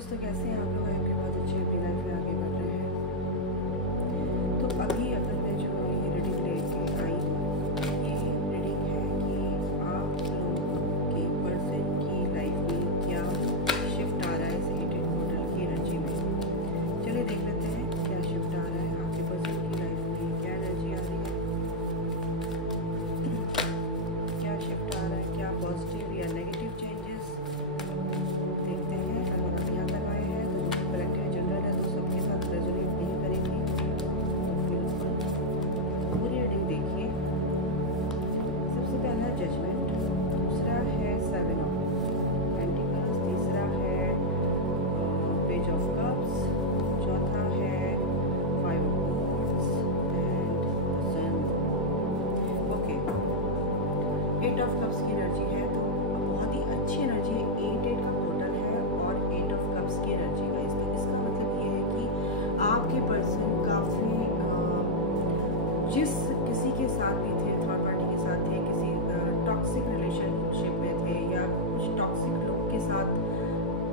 दोस्तों, कैसे हैं आप लोग? आपके बहुत अच्छे अपनी लाइफ में आगे बढ़ रहे हैं। तो अभी अगर मैं जो ये रीडिंग लेके आई हूँ, ये रीडिंग है कि आप लोगों के पर्सन की लाइफ में क्या शिफ्ट आ रहा है इस 18 पोर्टल की एनर्जी में। चलिए देख लेते हैं क्या शिफ्ट आ रहा है आपके पर्सन की लाइफ में, क्या एनर्जी आ रही है, क्या शिफ्ट आ रहा है, क्या पॉजिटिव या नेगेटिव चेंजेस देखते हैं। अगर आप यहाँ तक आए हैं तो जो कलेक्टिव जनरल है तो सबके साथ रेजोनेट नहीं करेंगे, तो बिल्कुल पूरी रीडिंग देखिए। सबसे पहला है जजमेंट, दूसरा है 7 ऑफ पेंटिकल्स, तीसरा है पेज ऑफ कप्स, चौथा है 5 of wands and sun. Okay, 8 of cups की एनर्जी है तो बहुत ही अच्छी एनर्जी है। 8 का पोर्टल है और 8 ऑफ कप्स की एनर्जी का इसका मतलब ये है कि आपके पर्सन काफ़ी जिस किसी के साथ भी थे, थर्ड पार्टी के साथ थे, किसी टॉक्सिक रिलेशनशिप में थे या कुछ टॉक्सिक लोग के साथ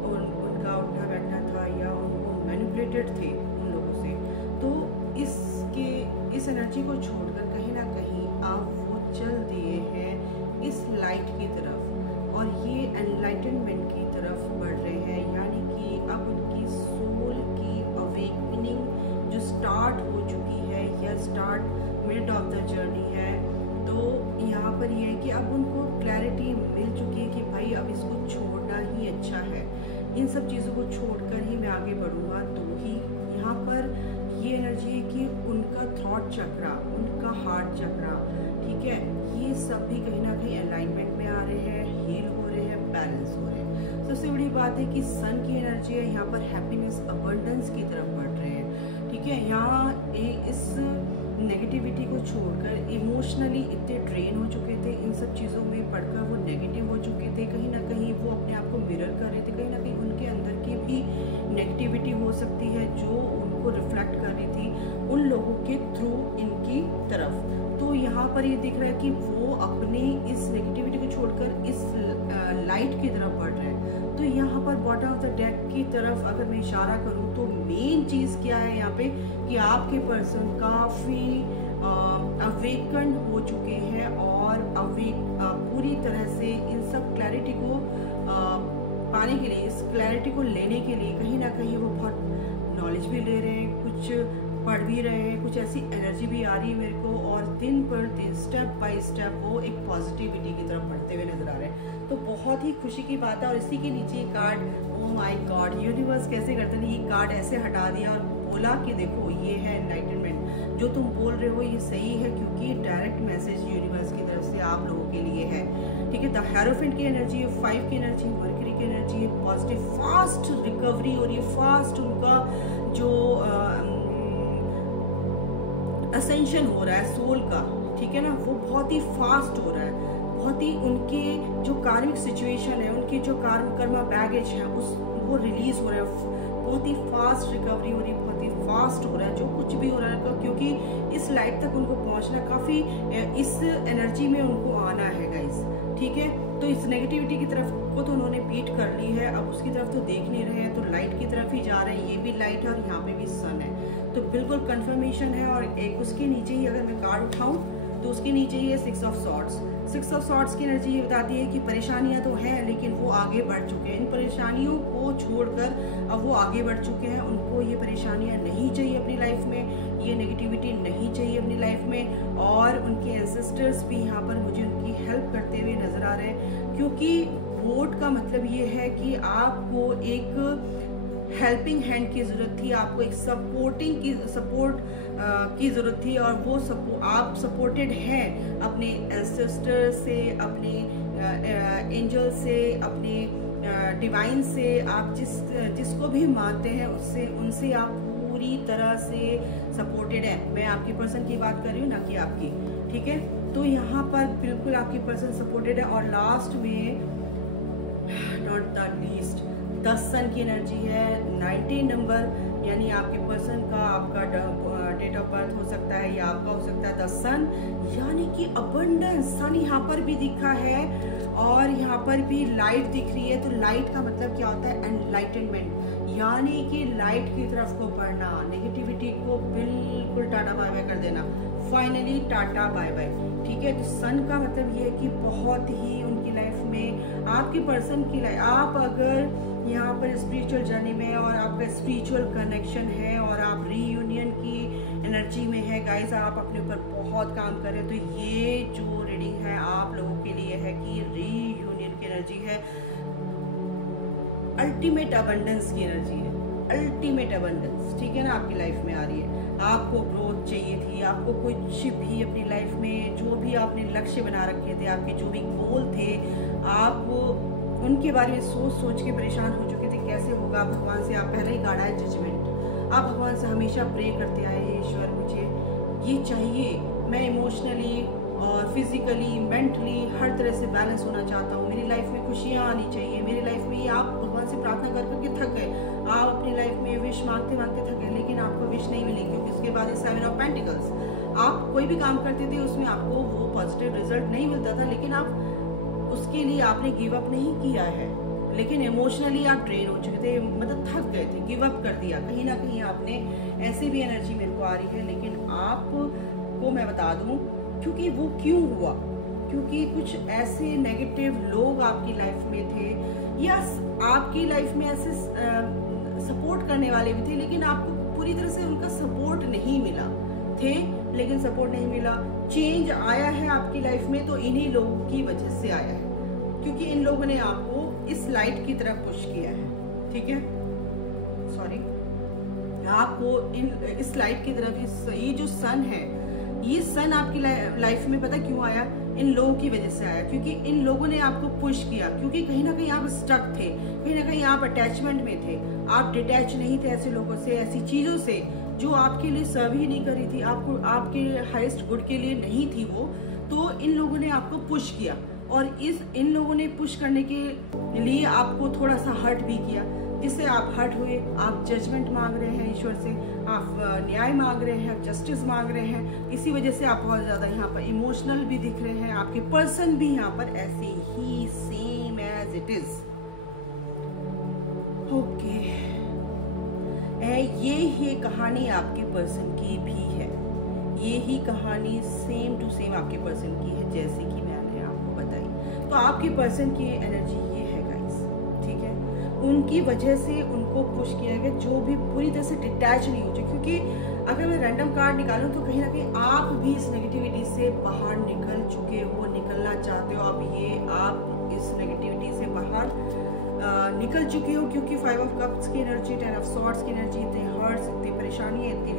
उनका उठना बैठना था या उनको मैनिपुलेटेड थे उन लोगों से। तो इस एनर्जी को छोड़कर कहीं ना कहीं आप वो चल दिए हैं इस लाइट की तरफ और ये एनलाइटनमेंट की तरफ बढ़ रहे हैं। यानी कि अब उनकी सोल की अवेकनिंग जो स्टार्ट हो चुकी है या start mid of the journey है, तो यहाँ पर ये है कि अब उनको क्लैरिटी मिल चुकी है कि भाई अब इसको छोड़ना ही अच्छा है, इन सब चीज़ों को छोड़कर ही मैं आगे बढ़ूँगा। तो ही यहाँ पर ये एनर्जी है कि उनका थॉट चक्रा, उनका हार्ट चक्रा, ठीक है, ये सब भी कहीं ना कहीं अलाइनमेंट में आ रहे हैं, हील हो रहे हैं, बैलेंस हो रहे हैं। सबसे बड़ी बात है कि सन की एनर्जी है, यहाँ पर हैप्पीनेस अबंडेंस की तरफ बढ़ रहे हैं, ठीक है। यहाँ इस नेगेटिविटी को छोड़कर इमोशनली इतने ड्रेन हो चुके थे, इन सब चीज़ों में पढ़कर वो नेगेटिव हो चुके थे, कहीं ना कहीं वो अपने आप को मिरर कर रहे थे, कहीं ना कहीं उनके अंदर की भी नेगेटिविटी हो सकती है जो उनको रिफ्लेक्ट कर रही थी उन लोगों के थ्रू इनकी तरफ। तो यहाँ पर ये दिख रहा है कि वो अपने इस नेगेटिविटी को छोड़कर इस लाइट की तरफ बढ़ रहे हैं। तो यहाँ पर बॉटम ऑफ द डेक की तरफ अगर मैं इशारा करूँ तो मेन चीज़ क्या है यहाँ पे कि आपके पर्सन काफ़ी अवेकन हो चुके हैं और पूरी तरह से इन सब क्लैरिटी को पाने के लिए, इस क्लैरिटी को लेने के लिए कहीं ना कहीं वो बहुत नॉलेज भी ले रहे हैं, कुछ पढ़ भी रहे हैं, कुछ ऐसी एनर्जी भी आ रही है मेरे को, और दिन पर दिन स्टेप बाय स्टेप वो एक पॉजिटिविटी की तरफ बढ़ते हुए नजर आ रहे हैं। तो बहुत ही खुशी की बात है। और इसी के नीचे card, oh my God, universe कैसे करते हैं, ये कार्ड ऐसे हटा दिया और बोला कि देखो ये है एनलाइटनमेंट, जो तुम बोल रहे हो ये सही है, क्योंकि डायरेक्ट मैसेज यूनिवर्स की तरफ से आप लोगों के लिए है, ठीक है। द हेरोफेंट की एनर्जी है, 5 की एनर्जी, मरकरी की एनर्जी है, पॉजिटिव फास्ट रिकवरी हो रही है, फास्ट उनका जो असेंशन हो रहा है सोल का, ठीक है ना, वो बहुत ही फास्ट हो रहा है। बहुत ही उनके जो कार्मिक सिचुएशन है, उनके जो कर्मा बैगेज है वो रिलीज हो रहा है, बहुत ही फास्ट रिकवरी हो रही है, बहुत ही फास्ट हो रहा है जो कुछ भी हो रहा है, क्योंकि इस लाइट तक उनको पहुंचना काफ़ी, इस एनर्जी में उनको आना है गाइस, ठीक है। तो इस नेगेटिविटी की तरफ को तो उन्होंने बीट कर ली है, अब उसकी तरफ तो देख नहीं रहे हैं, तो लाइट की तरफ ही जा रहे हैं। ये भी लाइट है और यहाँ पे भी सन है, तो बिल्कुल कंफर्मेशन है। और एक उसके नीचे ही अगर मैं कार्ड उठाऊं तो उसके नीचे ही है 6 ऑफ सॉर्ड्स। 6 ऑफ सॉर्ड्स की एनर्जी ये बताती है कि परेशानियां तो हैं लेकिन वो आगे बढ़ चुके हैं, इन परेशानियों को छोड़कर अब वो आगे बढ़ चुके हैं। उनको ये परेशानियां नहीं चाहिए अपनी लाइफ में, ये नेगेटिविटी नहीं चाहिए अपनी लाइफ में। और उनके एंसेस्टर्स भी यहाँ पर मुझे उनकी हेल्प करते हुए नजर आ रहे हैं, क्योंकि वोट का मतलब ये है कि आपको एक हेल्पिंग हैंड की ज़रूरत थी, आपको एक सपोर्ट की ज़रूरत थी, और वो आप सपोर्टेड हैं अपने एंसेस्टर से, अपने एंजल से, अपने डिवाइन से, आप जिसको भी मानते हैं उनसे आप पूरी तरह से सपोर्टेड है। मैं आपकी पर्सन की बात कर रही हूँ, ना कि आपकी, ठीक है। तो यहाँ पर बिल्कुल आपकी पर्सन सपोर्टेड है। और लास्ट में नॉट द लीस्ट 10 सन की एनर्जी है, 19 नंबर, यानी आपके पर्सन का आपका डेट ऑफ बर्थ हो सकता है या आपका हो सकता है 10 सन, यानी कि अबंडेंस सन यहाँ पर भी दिखा है और यहाँ पर भी लाइट दिख रही है। तो लाइट का मतलब क्या होता है? एनलाइटनमेंट, यानी कि लाइट की तरफ को बढ़ना, नेगेटिविटी को बिल्कुल टाटा बाय बाय कर देना, फाइनली टाटा बाय बाय। ठीक है, तो सन का मतलब ये है कि बहुत ही उनकी लाइफ में, आपके पर्सन की लाइफ, आप अगर यहाँ पर स्पिरिचुअल जर्नी में और आपका स्पिरिचुअल कनेक्शन है और आप रीयूनियन की एनर्जी में है गाइस, आप अपने ऊपर बहुत काम कर रहे हो, तो ये जो रीडिंग है आप लोगों के लिए है कि रीयूनियन की एनर्जी है, अल्टीमेट अबंडेंस की एनर्जी है, अल्टीमेट अबंडेंस। ठीक है ना, आपकी लाइफ में आ रही है। आपको ग्रोथ चाहिए थी, आपको कुछ भी अपनी लाइफ में जो भी आपने लक्ष्य बना रखे थे, आपके जो भी गोल थे, आप उनके बारे में सोच के परेशान हो चुके थे कैसे होगा। भगवान से आप पहले ही गाड़ा है जजमेंट, आप भगवान से हमेशा प्रे करते आए, ईश्वर मुझे ये चाहिए, मैं इमोशनली और फिजिकली मेंटली हर तरह से बैलेंस होना चाहता हूँ, मेरी लाइफ में खुशियाँ आनी चाहिए, मेरी लाइफ में ये। आप भगवान से प्रार्थना कर करके थक गए, आप अपनी लाइफ में विश मांगते मांगते थक गए, लेकिन आपको विश नहीं मिली, क्योंकि उसके बाद 7 ऑफ पेंटिकल्स, आप कोई भी काम करते थे उसमें आपको वो पॉजिटिव रिजल्ट नहीं मिलता था, लेकिन आप उसके लिए आपने गिव अप नहीं किया है, लेकिन इमोशनली आप ड्रेन हो चुके थे, मतलब थक गए थे, गिव अप कर दिया कहीं ना कहीं आपने। ऐसी भी एनर्जी मेरे को आ रही है, लेकिन आपको मैं बता दूं क्योंकि वो क्यों हुआ, क्योंकि कुछ ऐसे नेगेटिव लोग आपकी लाइफ में थे या आपकी लाइफ में ऐसे सपोर्ट करने वाले भी थे, लेकिन आपको पूरी तरह से उनका सपोर्ट नहीं मिला थे, लेकिन सपोर्ट नहीं मिला। चेंज आया है आपकी लाइफ में तो इन्हीं लोगों की वजह से आया है, क्योंकि इन लोगों ने आपको इस लाइट की तरफ पुश किया है। ठीक है, सॉरी, आपको इस लाइट की तरफ, ये जो सन है, ये सन आपकी लाइफ में पता क्यों आया? इन लोगों की वजह से आया, क्योंकि इन लोगों ने आपको पुश किया, क्योंकि कहीं ना कहीं आप स्टक थे, कहीं ना कहीं आप अटैचमेंट में थे, आप डिटैच नहीं थे ऐसे लोगों से, ऐसी चीजों से जो आपके लिए सर्व ही नहीं करी थी, आपको आपके हाईएस्ट गुड के लिए नहीं थी वो, तो इन लोगों ने आपको पुश किया, और इन लोगों ने पुश करने के लिए आपको थोड़ा सा हर्ट भी किया, जिससे आप हर्ट हुए, आप जजमेंट मांग रहे हैं ईश्वर से, आप न्याय मांग रहे हैं, जस्टिस मांग रहे हैं, इसी वजह से आप बहुत ज्यादा यहाँ पर इमोशनल भी दिख रहे हैं, आपके पर्सन भी यहाँ पर ऐसे ही same as it is. Okay, ये कहानी आपके पर्सन की भी है, ये ही कहानी सेम टू सेम आपके पर्सन की है, जैसे कि मैंने आपको बताई। तो आपके पर्सन की एनर्जी ये है गाइस, ठीक है, उनकी वजह से उनको पुश किया गया, जो भी पूरी तरह से डिटैच नहीं हो चुके, क्योंकि अगर मैं रैंडम कार्ड निकालूं तो कहीं ना कहीं आप भी इस नेगेटिविटी से बाहर निकल चुके हो, निकलना चाहते हो, अब ये आप इस नेगेटिविटी से बाहर निकल चुके हो, क्योंकि 5 ऑफ कप्स की एनर्जी, 10 ऑफ सॉर्ड्स की एनर्जी, इतने हर्ट्स, इतनी परेशानी, इतनी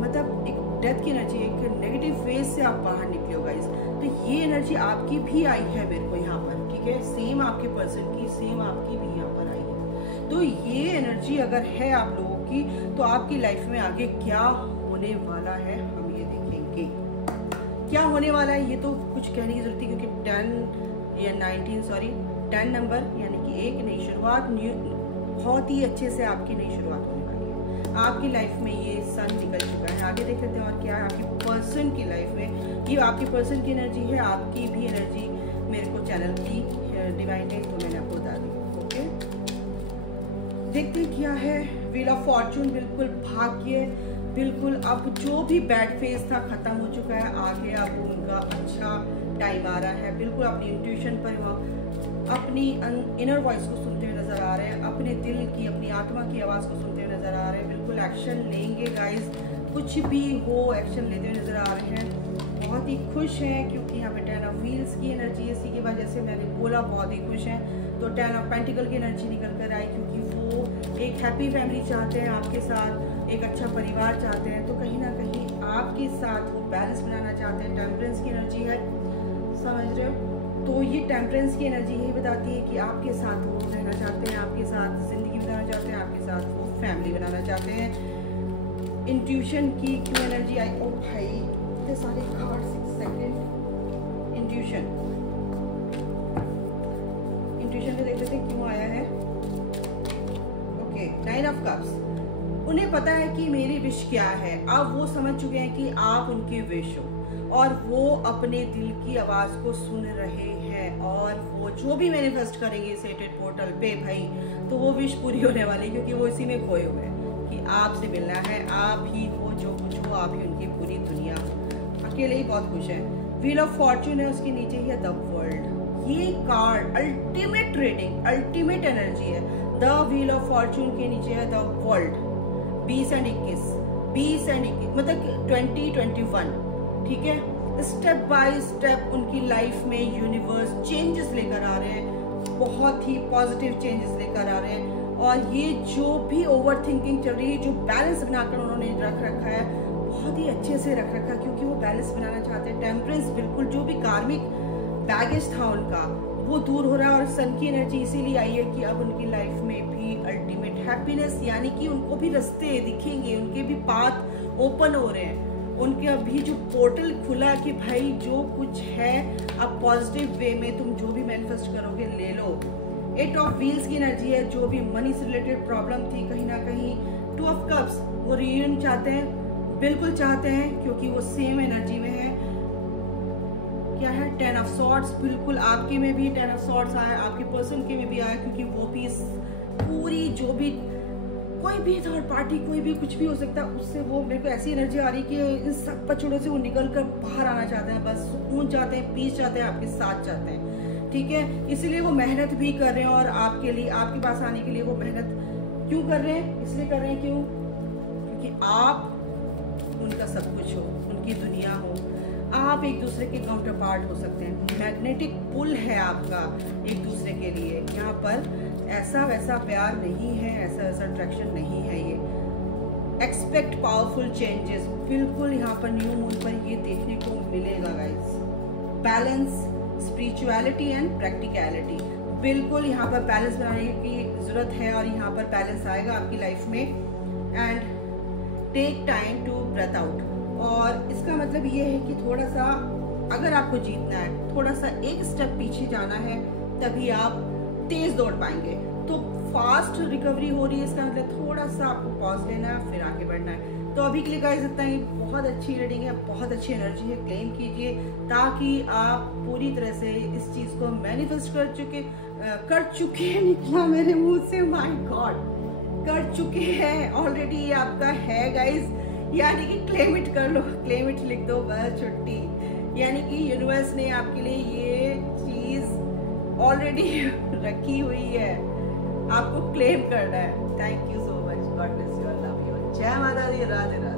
मतलब एक डेथ की एनर्जी, एक नेगेटिव फेज से आप बाहर निकले हो गाइस। तो ये एनर्जी आपकी भी आई है मेरे को यहाँ पर, ठीक है, सेम आपके पर्सन की, सेम आपकी भी यहाँ पर आई है। तो ये एनर्जी अगर है आप लोगों की, तो आपकी लाइफ में आगे क्या होने वाला है हम ये देखेंगे। क्या होने वाला है ये तो कुछ कहने की जरूरत है, क्योंकि 10 नंबर यानी कि एक नई शुरुआत, बहुत ही अच्छे से आपकी नई शुरुआत होने वाली है। आपकी लाइफ में ये सन निकल चुका है। आगे देख लेते हैं और क्या है आपकी पर्सन की लाइफ में। ये आपकी पर्सन की एनर्जी है, आपकी भी एनर्जी मेरे को चैनल की डिवाइन है, तो मैंने आपको बता दी। ओके, देखते क्या है। व्हील ऑफ फॉर्चून, बिल्कुल भाग्य, बिल्कुल अब जो भी बैड फेज था खत्म हो चुका है, आगे अब उनका अच्छा टाइम आ रहा है। बिल्कुल अपनी इंट्यूशन पर, अपनी इनर वॉइस को सुनते हुए नजर आ रहे हैं, अपने दिल की, अपनी आत्मा की आवाज को सुनते हुए नजर आ रहे हैं। बिल्कुल एक्शन लेंगे गाइस, कुछ भी हो एक्शन लेते हुए नजर आ रहे हैं। बहुत ही खुश हैं, क्योंकि यहाँ पे 10 ऑफ व्हील्स की एनर्जी है, इसी की वजह से मैंने बोला बहुत ही खुश हैं। तो 10 ऑफ पेंटिकल की एनर्जी निकल कर आई, क्योंकि वो एक हैप्पी फैमिली चाहते हैं आपके साथ, एक अच्छा परिवार चाहते हैं, तो कहीं ना कहीं आपके साथ वो बैलेंस बनाना चाहते हैं। टेम्परेंस की एनर्जी है, समझ रहे हो? तो ये टेम्परेंस की एनर्जी यही बताती है कि आपके साथ वो रहना चाहते हैं, आपके साथ ज़िंदगी बिताना चाहते हैं, आपके साथ वो फैमिली बनाना चाहते हैं। इंट्यूशन की क्यों एनर्जी आई? ओ भाई इतने सारे कार्ड्स, 6 सेकेंड। इंट्यूशन में देख लेते हैं क्यों आया है। Okay, 9 of cups. उन्हें पता है कि मेरी विश क्या है, अब वो समझ चुके हैं कि आप उनकी विश हो, और वो अपने दिल की आवाज को सुन रहे हैं, और वो जो भी मैनिफेस्ट करेंगे सेटेड पोर्टल पे भाई, तो वो विश पूरी होने वाली, क्योंकि वो इसी में खोए हुए हैं कि आपसे मिलना है, आप ही हो जो कुछ हो, आप ही उनकी पूरी दुनिया हो। अकेले ही बहुत खुश है। व्हील ऑफ फॉर्च्यून है, उसके नीचे ही है द वर्ल्ड। ये card ultimate reading, ultimate energy है। द व्हील ऑफ फॉर्च्यून के नीचे है द वर्ल्ड। 20 और 21 मतलब 2021, ठीक है। स्टेप बाय स्टेप उनकी लाइफ में यूनिवर्स चेंजेस लेकर आ रहे हैं, बहुत ही पॉजिटिव चेंजेस लेकर आ रहे हैं। और ये जो भी ओवर थिंकिंग चल रही है, जो बैलेंस बनाकर उन्होंने रख रखा है, बहुत ही अच्छे से रख रखा है, क्योंकि वो बैलेंस बनाना चाहते हैं। टेम्परेंस, बिल्कुल जो भी कार्मिक बैगेज था उनका, वो दूर हो रहा है। और सन की एनर्जी इसीलिए आई है कि अब उनकी लाइफ में भी अल्टीमेट हैप्पीनेस, यानी कि उनको भी रास्ते दिखेंगे, उनके भी पाथ ओपन हो रहे हैं। उनके अभी जो पोर्टल खुला कि भाई जो कुछ है अब पॉजिटिव वे में तुम जो भी मैनिफेस्ट करोगे ले लो। 8 ऑफ व्हील्स की एनर्जी है। जो भी मनी से रिलेटेड प्रॉब्लम थी कहीं ना कहीं, 2 ऑफ कप्स, वो रियूनियन चाहते हैं, बिल्कुल चाहते हैं, क्योंकि वो सेम एनर्जी में है। क्या है 10 ऑफ सॉर्ड्स, बिल्कुल आपके में भी 10 ऑफ सॉर्ड्स आया, आपके पर्सन के में भी आया, क्योंकि वो भी पूरी जो भी कोई भी थर्ड पार्टी, कोई भी कुछ भी हो सकता है, उससे वो मेरे को ऐसी एनर्जी आ रही कि इन सब पचड़ों से वो निकल कर बाहर आना चाहते हैं, बस सुकून चाहते हैं, पीस चाहते हैं, आपके साथ चाहते हैं, ठीक है। इसीलिए वो मेहनत भी कर रहे हैं, और आपके लिए, आपके पास आने के लिए वो मेहनत क्यों कर रहे हैं, इसलिए कर रहे हैं क्यों, क्योंकि आप उनका सब कुछ हो, उनकी दुनिया हो। आप एक दूसरे के काउंटर पार्ट हो सकते हैं। मैग्नेटिक पुल है आपका एक दूसरे के लिए। यहाँ पर ऐसा वैसा प्यार नहीं है, ऐसा वैसा अट्रैक्शन नहीं है। ये एक्सपेक्ट पावरफुल चेंजेस, बिल्कुल यहाँ पर न्यू मून पर ये देखने को मिलेगा guys. Balance, spirituality and practicality, बिल्कुल यहाँ पर बैलेंस बनाने की जरूरत है, और यहाँ पर बैलेंस आएगा आपकी लाइफ में। And take time to breathe out, और इसका मतलब ये है कि थोड़ा सा अगर आपको जीतना है, थोड़ा सा एक स्टेप पीछे जाना है, तभी आप तेज दौड़ पाएंगे। तो फास्ट रिकवरी हो रही है, इसका मतलब थोड़ा सा आपको पॉज लेना है, फिर आगे बढ़ना है। तो अभी के लिए गाइस इतना ही। बहुत अच्छी रीडिंग है, बहुत अच्छी एनर्जी है, क्लेम कीजिए, ताकि आप पूरी तरह से इस चीज को मैनिफेस्ट कर चुके हैं, निकला मेरे मुंह से, माय गॉड, कर चुके हैं ऑलरेडी, आपका है गाइस। यानी कि क्लेम इट कर लो, क्लेम इट लिख दो, बस छुट्टी। यानी कि यूनिवर्स ने आपके लिए ये चीज ऑलरेडी रखी हुई है, आपको क्लेम करना है। Thank you so much, God bless you, I love you, जय माता दी, राधे राधे।